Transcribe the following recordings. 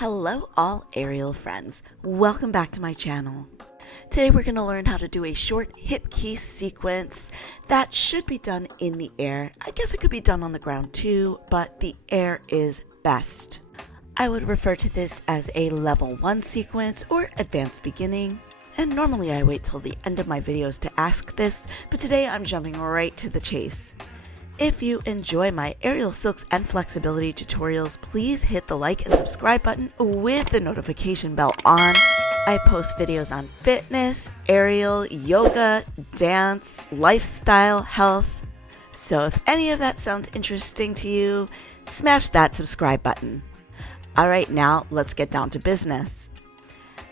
Hello all aerial friends, welcome back to my channel. Today we're going to learn how to do a short hip key sequence that should be done in the air. I guess it could be done on the ground too, but the air is best. I would refer to this as a level 1 sequence or advanced beginning. And normally I wait till the end of my videos to ask this, but today I'm jumping right to the chase. If you enjoy my aerial silks and flexibility tutorials, please hit the like and subscribe button with the notification bell on. I post videos on fitness, aerial, yoga, dance, lifestyle, health. So if any of that sounds interesting to you, smash that subscribe button. Alright, now let's get down to business.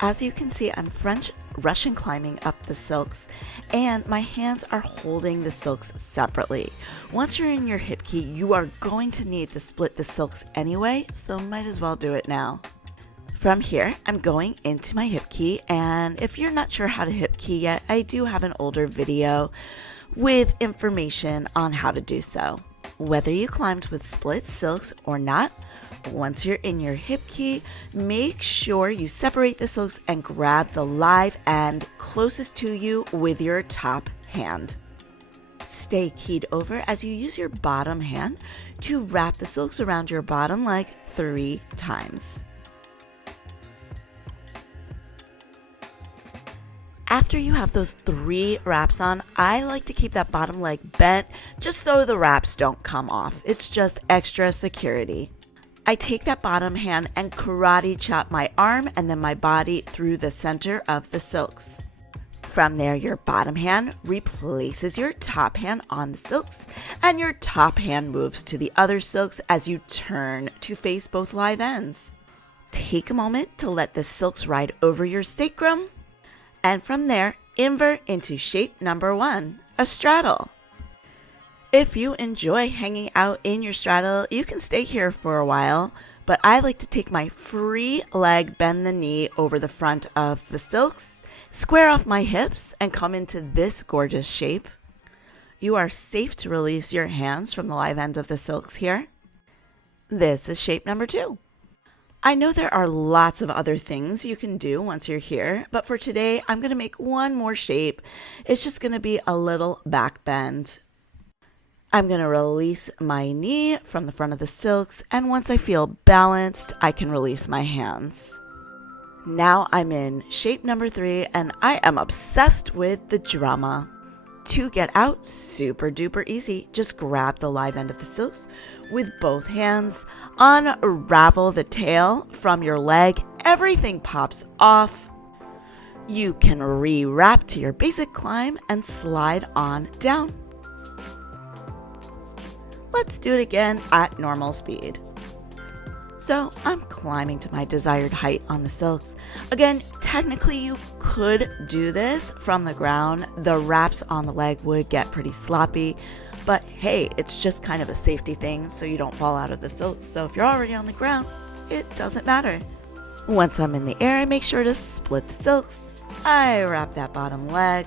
As you can see, I'm French Russian climbing up the silks, and my hands are holding the silks separately. Once you're in your hip key, you are going to need to split the silks anyway, so might as well do it now. From here, I'm going into my hip key, and if you're not sure how to hip key yet, I do have an older video with information on how to do so. Whether you climbed with split silks or not, once you're in your hip key, make sure you separate the silks and grab the live end closest to you with your top hand. Stay keyed over as you use your bottom hand to wrap the silks around your bottom leg 3 times. After you have those 3 wraps on, I like to keep that bottom leg bent just so the wraps don't come off. It's just extra security. I take that bottom hand and karate chop my arm and then my body through the center of the silks. From there, your bottom hand replaces your top hand on the silks, and your top hand moves to the other silks as you turn to face both live ends. Take a moment to let the silks ride over your sacrum, and from there, invert into shape number 1, a straddle. If you enjoy hanging out in your straddle, you can stay here for a while, but I like to take my free leg, bend the knee over the front of the silks, square off my hips, and come into this gorgeous shape. You are safe to release your hands from the live end of the silks here. This is shape number 2. I know there are lots of other things you can do once you're here, but for today, I'm going to make one more shape. It's just going to be a little back bend. I'm going to release my knee from the front of the silks, and once I feel balanced, I can release my hands. Now I'm in shape number 3, and I am obsessed with the drama. To get out, super duper easy. Just grab the live end of the silks with both hands, unravel the tail from your leg, everything pops off. You can re-wrap to your basic climb and slide on down. Let's do it again at normal speed. So I'm climbing to my desired height on the silks. Again, technically you could do this from the ground. The wraps on the leg would get pretty sloppy, but hey, it's just kind of a safety thing so you don't fall out of the silks. So if you're already on the ground, it doesn't matter. Once I'm in the air, I make sure to split the silks. I wrap that bottom leg.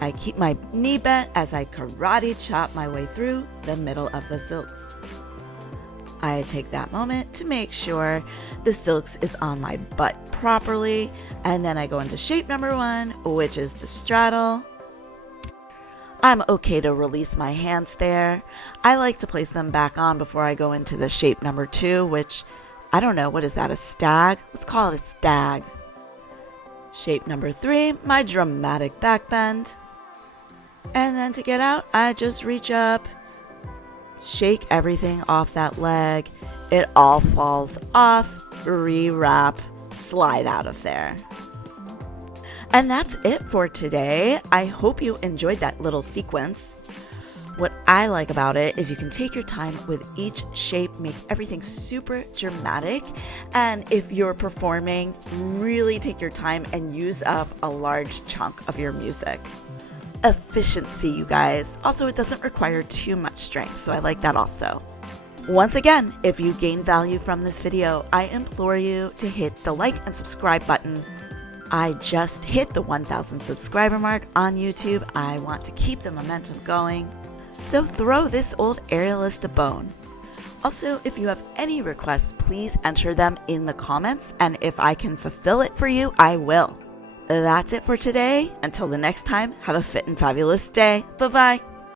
I keep my knee bent as I karate chop my way through the middle of the silks. I take that moment to make sure the silks is on my butt properly, and then I go into shape number 1, which is the straddle. I'm okay to release my hands there. I like to place them back on before I go into the shape number 2, which, I don't know, what is that, a stag? Let's call it a stag. Shape number 3, my dramatic back bend. And then to get out, I just reach up, shake everything off that leg. It all falls off, re-wrap, slide out of there. And that's it for today. I hope you enjoyed that little sequence. What I like about it is you can take your time with each shape, make everything super dramatic. And if you're performing, really take your time and use up a large chunk of your music. Efficiency, you guys. Also, it doesn't require too much strength, so I like that also. Once again, if you gain value from this video, I implore you to hit the like and subscribe button. I just hit the 1,000 subscriber mark on YouTube. I want to keep the momentum going. So throw this old aerialist a bone. Also, if you have any requests, please enter them in the comments, and if I can fulfill it for you, I will. That's it for today. Until the next time, have a fit and fabulous day. Bye-bye.